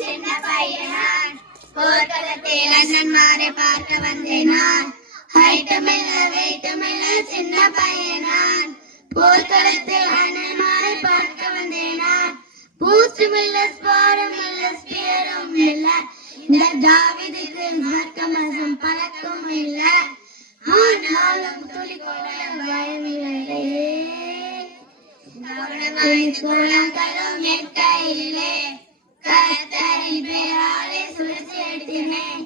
சின்ன பையனான் போர்க்களத்தில் அண்ணன்மாரை பார்க்க வந்தேனான். சின்ன பையனான் போர்க்களத்தில் அண்ணன்மாரை பார்க்க வந்தேனான். பூச்சுமில்ல ஸ்பாரமில்ல ஸ்பியரும் இல்ல, இந்த தாவீதுக்கு மார்க்கமசம் பழக்கம் இல்ல. ஆனாலும் துளி கூட பயமில்லை. கோலங்களும் என் கையிலே கர்த்தரின் பெயராலே சுழற்சி எடுத்தினேன்.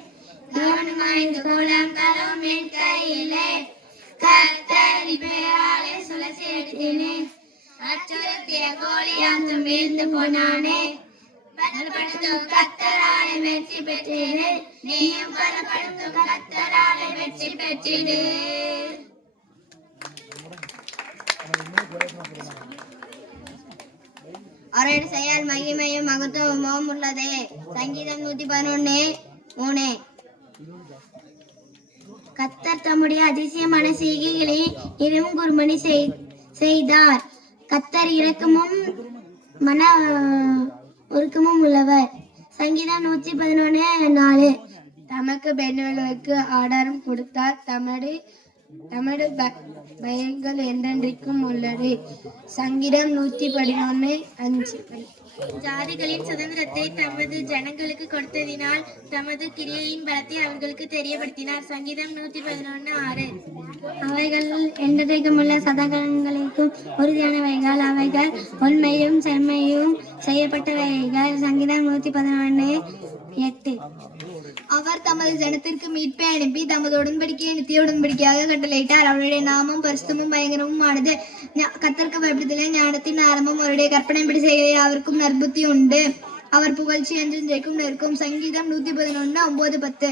கவனமாய்ந்த கோலங்களும் என் கையிலே கர்த்தரின் பெயராலே சுழற்சி எடுத்தினேன். அச்சுறுத்திய கோலியாத்தும் வீழ்ந்து போனானே. பலப்படுத்தும் கர்த்தராலே வெற்றி பெற்றேனே. நீயும் பலப்படுத்தும் கர்த்தராலே வெற்றி பெற்றிடு. அவருடைய செயல் மகிமையும் மகத்துவமும் உள்ளதே. சங்கீதம் 111:3. கர்த்தர் தம்முடைய அதிசயமான செய்கைகளை இரவும் குறுமணி செய்தார். கர்த்தர் இரக்கமும் மன ஒருக்கமும் உள்ளவர். சங்கீதம் 111:4. தமக்கு பெண்களுக்கு ஆதாரம் கொடுத்தார். தமது பயங்கள் என்றென்றைக்கும் உள்ளது. சங்கீதம் 111:5. ஜாதிகளின் சுதந்திரத்தை தமது ஜனங்களுக்கு கொடுத்ததினால் தமது கிரியையின் பலத்தை அவர்களுக்கு தெரியப்படுத்தினார். சங்கீதம் 111:6. அவைகள் என்றென்றைக்குமுள்ள சதகங்களுக்கும் உறுதியானவைகள். அவைகள் உண்மையும் செம்மையும் செய்யப்பட்டவைகள். சங்கீதம் 111:8. அவர் தமது ஜனத்திற்கு மீட்பை அனுப்பி தமது உடன்படிக்கையை நித்திய உடன்படிக்கையாக கட்டளையிட்டார். அவருடைய நாமம் பரிசுத்தமும் பயங்கரமும் ஆனது. கர்த்தருக்கு பயப்படுதலே ஞானத்தின் ஆரம்பம். அவருடைய கற்பனைப்படி செய்ய அவருக்கும் நற்புத்தி உண்டு. அவர் புகழ்ச்சி என்றென்றைக்கும் நிற்கும். சங்கீதம் 111:9-10.